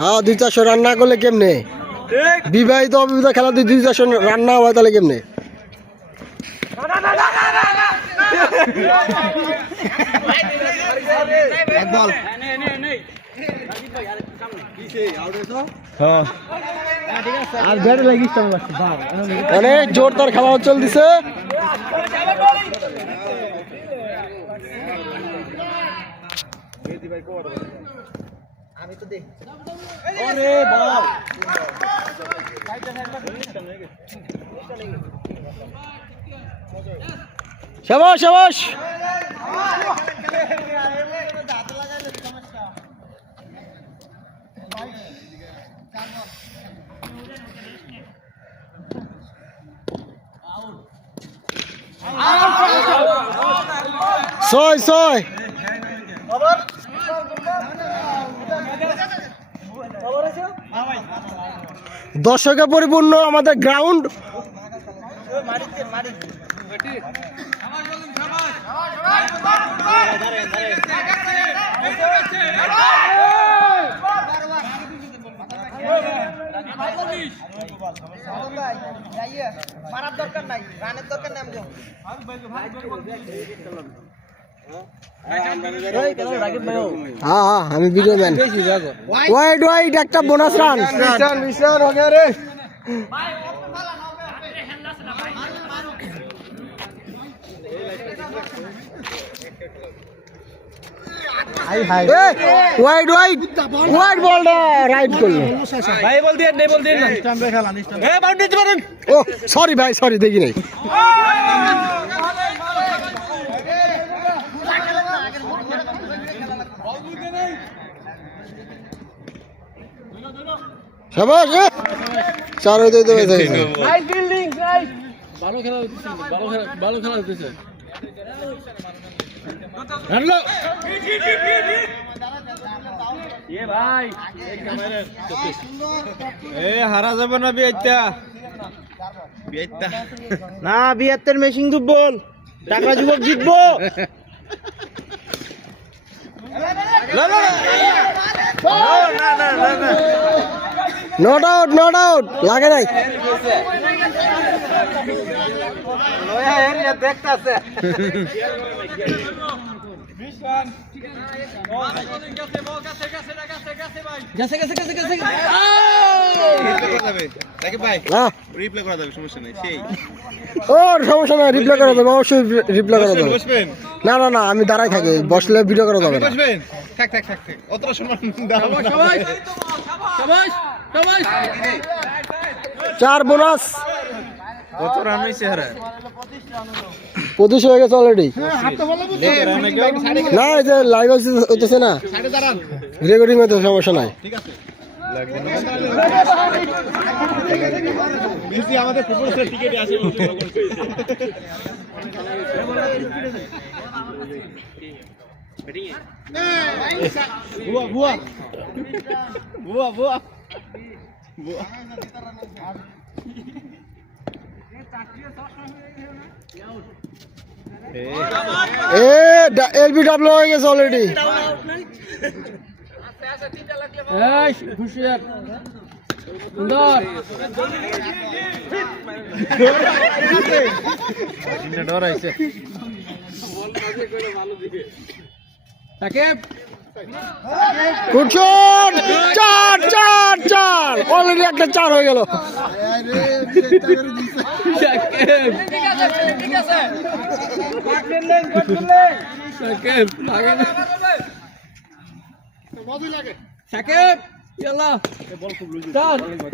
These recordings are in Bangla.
হ্যাঁ 2-400 রান্না করলে কেমনে? বিবাহিত অবিবাহিত খেলা 2-400 রান্না হয় তাহলে কেমনে? অনেক জোরদার খেলা চলতেছে। শাবাশ শাবাশ ছয় ছয় দর্শকে পরিপূর্ণ আমাদের গ্রাউন্ড। হ্যাঁ আমি ভিডিও ম্যান। ওয়াইড ওয়াইড একটা bonus run. Wide wide wide বলটা রাইট করলো। ভাই বল দিয়ে নেই, বল দিয়ে না স্ট্যাম্পে খেলা নি স্ট্যাম্প। এ বাউন্ডারি দিতে পারেন। ও সরি ভাই সরি দেখি নাই। শাবাশ চার হইতে হইতে হয়েছে। Nice fielding nice. ভালো খেলা হচ্ছে, ভালো খেলা হচ্ছে। হ্যালো এ ভাই এ হারা যাবে না বিয়াইতা না, বিয়াত্তর মেশিন তো বল টাকা যুবক জিতবো। নট আউট নট আউট লাগে নাই। দেখতেছে ওর সমস্যা নাই, রিপ্লাই করা যাবে, অবশ্যই রিপ্লাই করা যাবে। না না না আমি দাঁড়াই থাকি, বসলে ভিডিও করা যাবে না। চার বোনাস 25 হয়ে গেছে অলরেডি। না এই যে লাইভ হইতেছে না, রেকর্ডিং হইতে সমস্যা নাই। আমাদের ফুটবলের টিকেটে আসে বুয়া বুয়া বুয়া বুয়া বুয়া এলবিডব্লিউ হয়ে গেছে অলরেডি। চার চার চার অলরেডি একটা চার হয়ে গেল।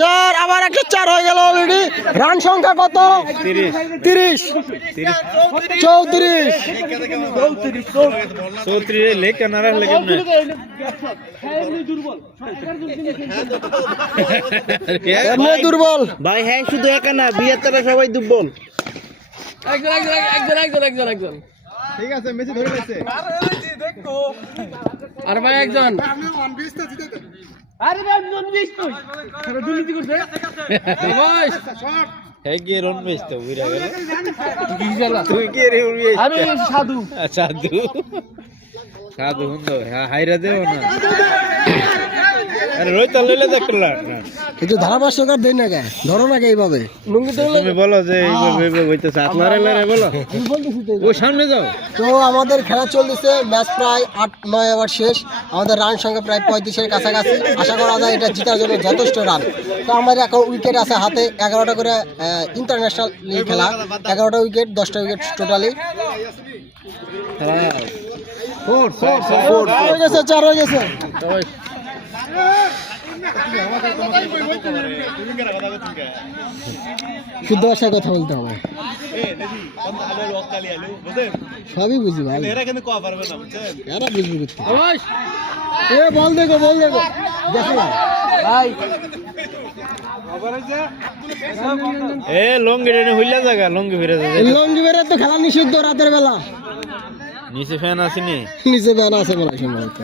চার আবার একটা চার হয়ে গেল অলরেডি। রান সংখ্যা কত? 30 34 দুর্বল ভাই। হ্যাঁ শুধু একা না, 72 সবাই দুর্বল। একজন ঠিক আছে, মেসি ধরে গেছে। আর ভাই একজন আরে ভাই নন বেশ তো সেটা দুর্নীতি করছে ভাই। এই কি রন বেশ তো বুইরা গেল। কি গেল তুই কি রে উড়িয়ে? আমি সাধু সাধু সাধু হুন্দো হাইরা দেও না আরে রইতা লইলে দেখলা কিছু ধারাভাষ্যকার দেই না কে ধরো না কে এইভাবে লুঙ্গি তো তুমি বলো যে এইভাবে হইতেছে হাত লারে লারে বলো কি বলতেছি তো ওই সামনে যাও তো আমাদের খেলা চলতেছে ম্যাচ প্রায় 8-9 ওভার শেষ আমাদের রান সংখ্যা প্রায় 35-এর কাছাকাছি আশা করা যায় এটা জেতার জন্য যথেষ্ট রান তো আমাদের এখন উইকেট আছে হাতে 11টা করে ইন্টারন্যাশনাল খেলা 11টা উইকেট 10টা উইকেট টোটালি হয়ে গেছে 4 হয়ে গেছে শুদ্ধ ভাষায় কথা বলতে হবে সবই বুঝি ভাই এরা বুঝবি করতে এ বল দেখো দেখো না ভাই এ লঙ্গি রে হইলা জায়গা লঙ্গি ফিরে যাবে লঙ্গি বেরে তো খেলা নিষিদ্ধ রাতের বেলা নিচে ফ্যান আসেনি নিচে ব্যান আছে বলা সম্ভবত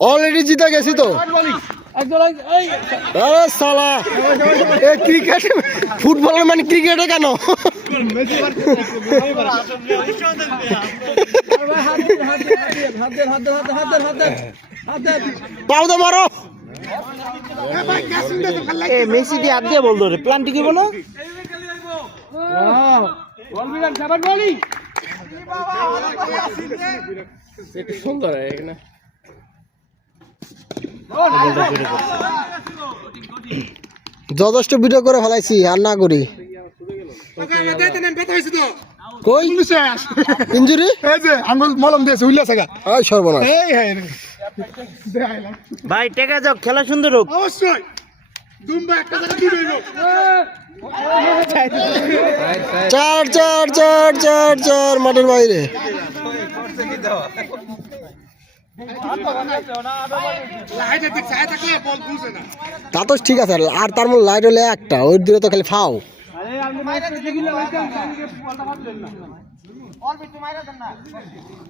অলরেডি জিতে গেছি তো আরে সালা এ ক্রিকেট ফুটবলের মানে ক্রিকেটে কেন পাও তো মারো মেসি দিয়ে হাত দিয়ে বলতো রে প্ল্যানটি কি বলো সুন্দর এখানে যথেষ্ট ভিডিও করে ফেলাইছি আর না করি কই ইনজুরি আঙ্গুল মলম দিয়েছে উল্লাস ওই সর্বনাশ ভাই টেকা যাও খেলা সুন্দর হোক অবশ্যই দুম্বা একটা জায়গা কি হইব 4 মাঠের বাইরে তা তো ঠিক আছে আর তার মধ্যে লাইট হলে একটা ওই দূরে তো খালি ফাও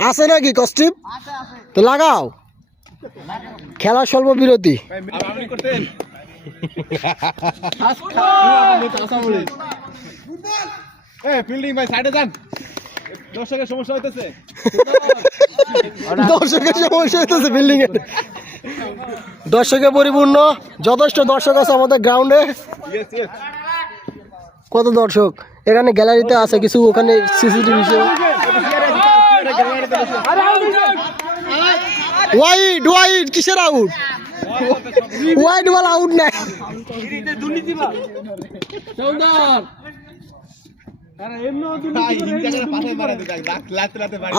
আছে নাকি কস্টিপ তো লাগাও খেলা স্বল্প বিরতি ফিল্ডিং ভাই সাইডে যান দর্শকের সমস্যা হইতেছে বিল্ডিং এ দর্শকে পরিপূর্ণ যথেষ্ট দর্শক আছে আমাদের গ্রাউন্ডে কত দর্শক এখানে গ্যালারিতে আছে কিছু ওখানে সিসিটিভি ওয়াইড ওয়াইড কিসের আউট ওয়াইড বল আউট নাই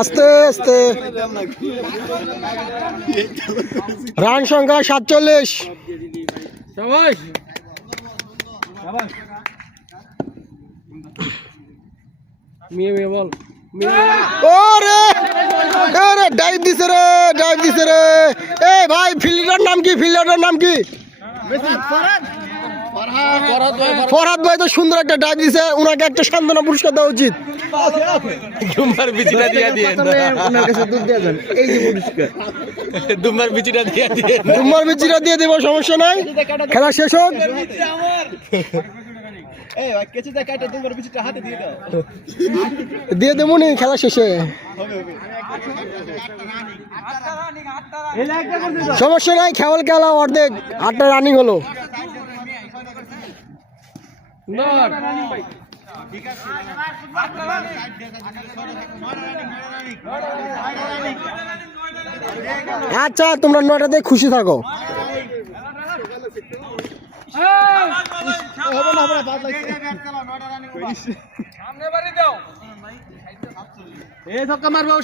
আস্তে আস্তে রান সংখ্যা 47 ওরে ডাইভ দিছে রে এ ভাই ফিল্ডার নাম কি ফরহাদ ভাই তো সুন্দর একটা ডাইভ দিছে উনাকে একটা সান্ত্বনা পুরস্কার দেওয়া উচিত দুম্বার বিচিটা দিয়া দিয়ে ওনার কাছে দুধ দিয়ে দেন এই যে পুরস্কার দুম্বার বিচিটা দিয়া দিয়ে দুম্বার বিচিটা দিয়ে দেব সমস্যা নাই খেলা শেষ হোক দিয়ে দেবো নি খেলা শেষে সমস্যা নাই খেলা অর্ধেক 8টা রানিং হলো আচ্ছা তোমরা 9টাতে খুশি থাকো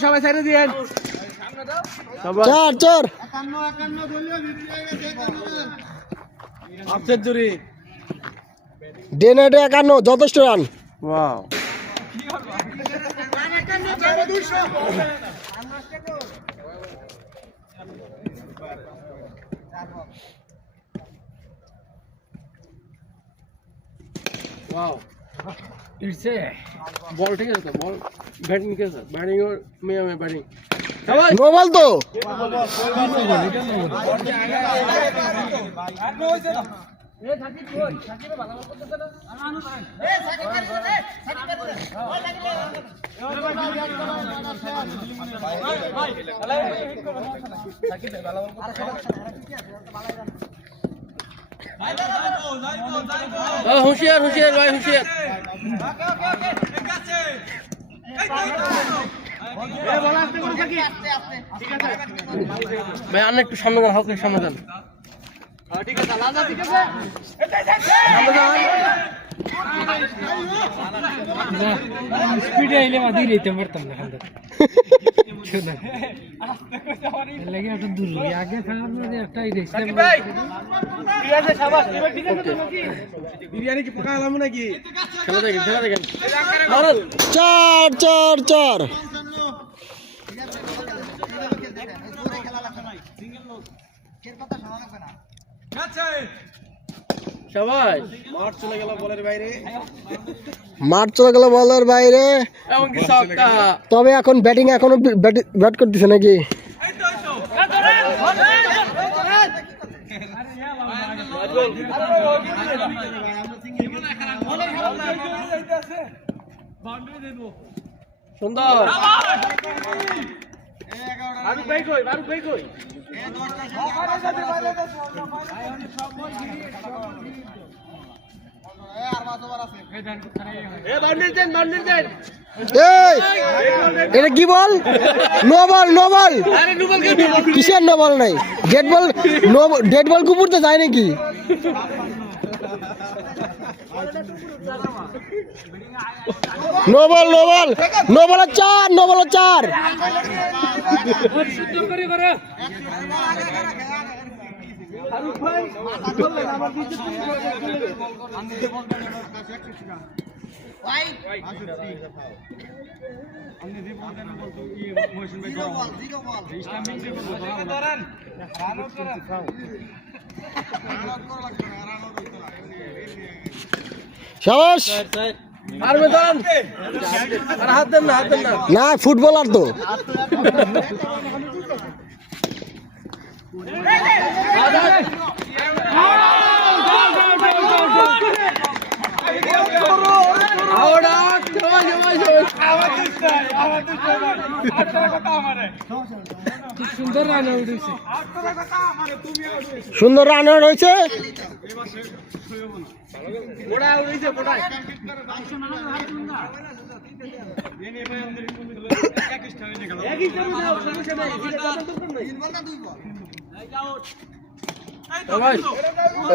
সবাই ছেড়ে দিয়েন 4 সেঞ্চুরি ডে নাইটে 51 যথেষ্ট run wow Wow. It's a ball ঠিক আছে তো বল ব্যাটিং ঠিক আছে ব্যাটিং और मैं बैटिंग নো বল তো হুঁশিয়ার হুঁশিয়ার ভাই হুঁশিয়ার ভাই আনে একটু সামনে যান হালকা সামনে যান স্পিডে আইলে মাদি রেতে পারতাম না খান্দা লাগে একটু দূর আগে খাওয়ার একটা রেস্ট বিরিয়ানি কি পকালাম নাকি খেলা দেখেন চার চার চার সবাই মাঠ চলে গেল বলের বাইরে মাঠ চলে গেল বলের বাইরে এমন কি শক্তা তবে এখন ব্যাটিং এখনো ব্যাট করতেছে নাকি সুন্দর বারুক ভাই কই এই এটা কি বল নো বল কিসের নো বল নাই ডেড বল কুপুরতে যায় নাকি নো বল চার সাবাস আরবে দাঁড়ান আর হাত দেন না না ফুটবলার তো সুন্দর রান হয়েছে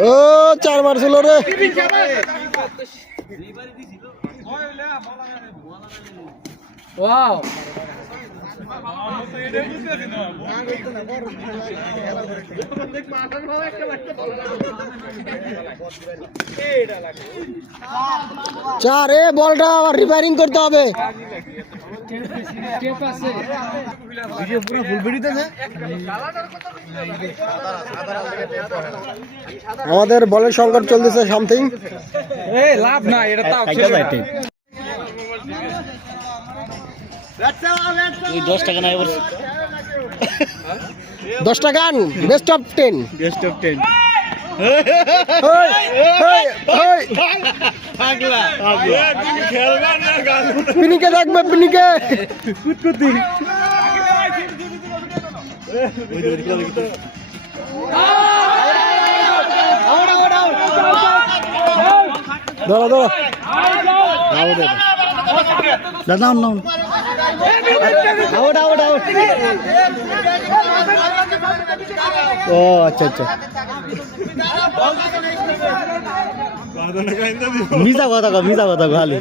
ও 4 মারছিল রে ওয়াও চার এ বলটা আবার রিপেয়ারিং করতে হবে আমাদের বলের সংকট চলতেছে সামথিং লাভ না এটা তাও 10 টাকা নাই বলছি 10 টাকা বেস্ট অফ 10 বেস্ট অফ 10 পিনিকে দেখবে পিনিকে ধরো দাদা আউট ও আচ্ছা মিজা কথা খালি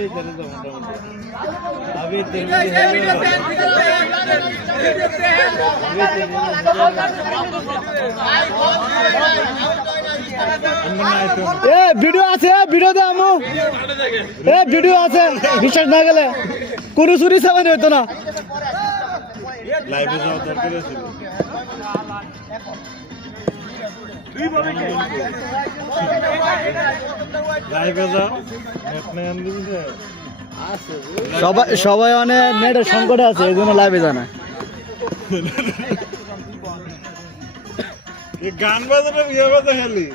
ভিডিও আছে ভিডিও দে আমু ভিডিও আছে বিশ্বাস না গেলে কোন চুরি চাবানি হইতো না লাইভে যাওয়ার দরকার ছিল লাইভে যাও সবাই অনেক নেটের সংকটে আছে এই জন্য লাইভে জানা গান বাজানো বিয়ে বাজা খালি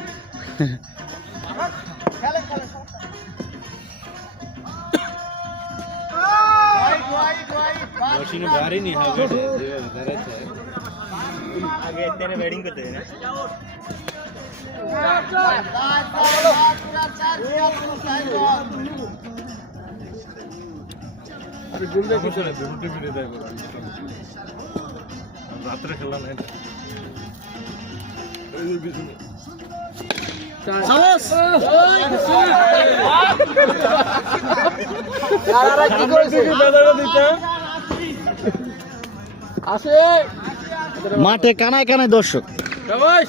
मशीन भारी नहीं है आगे तेरे बैटिंग करते हैं ना রাত্রে খেলা নাই সাবাস আর কি করেছে মাঠে কানায় কানায় দর্শক। শাবাশ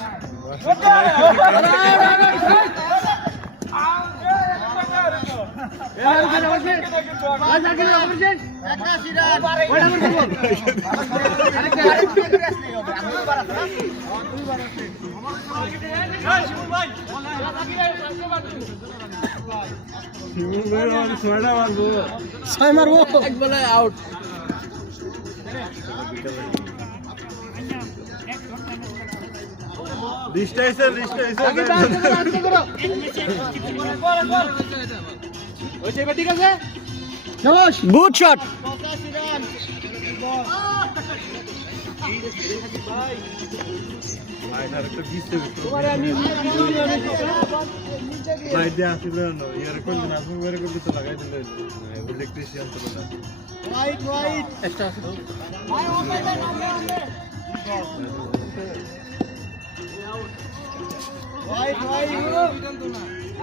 ছয় মারবো এক বলে আউট সাবাস গুড শট।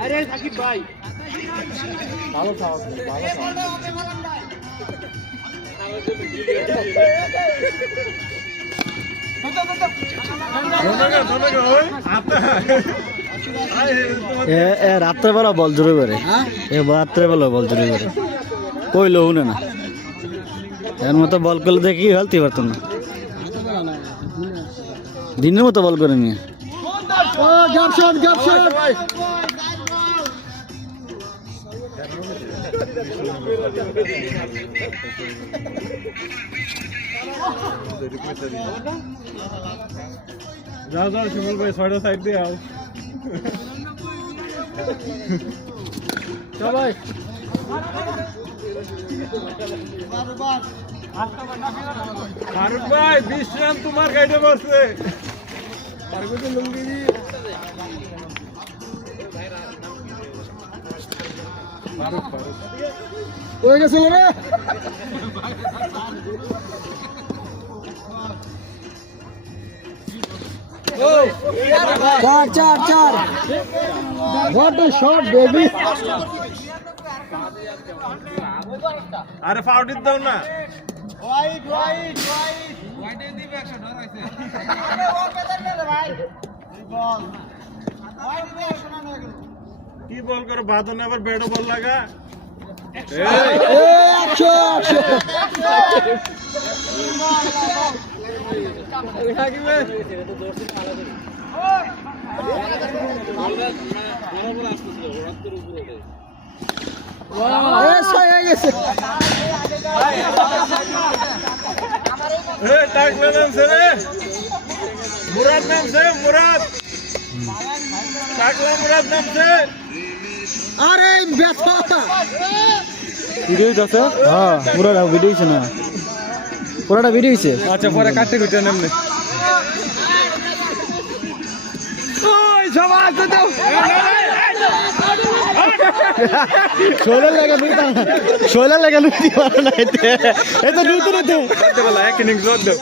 আরে সাকিব ভাই ভালো খাওয়া ভালো খাওয়া রাত্রেবেলা বল জুড়ে করে, এ রাত্রেবেলা বল জুড়ে করে কইলো শুনে না, এর মতো বল করলে দেখি হেলতে পারতো না, দিনের মতো বল করে নিয়ে। ও গ্যাপ শট গ্যাপ শট যাও যাও শিমুল ভাই 6টা সাইড দিয়ে আও সবাই ফারুক ভাই 20 রান তোমার গাইডে বসছে হয়ে গেছিল রে চার চার চার হোয়াট এ শট বেবি আরে ফাউল দাও না কি বল করো বাদনে আবার ব্যাটও বল লাগা একশো একশো হয়ে গেছে টাকলা নামছে রে মুরাদ নামছে মুরাদ টাকলা মুরাদ নামছে আরে ব্যথা ভিডিও আছে, হ্যাঁ পুরোটা ভিডিও হয়েছে না, পুরোটা ভিডিও হয়েছে। আচ্ছা পরে কাটতে কইতে নামনে ওই সবাই দাও শৈলের লেগে লুইতে, শৈলের লেগে লুইতে পারে না, এতে নতুন এক ইনিংস জোর দাও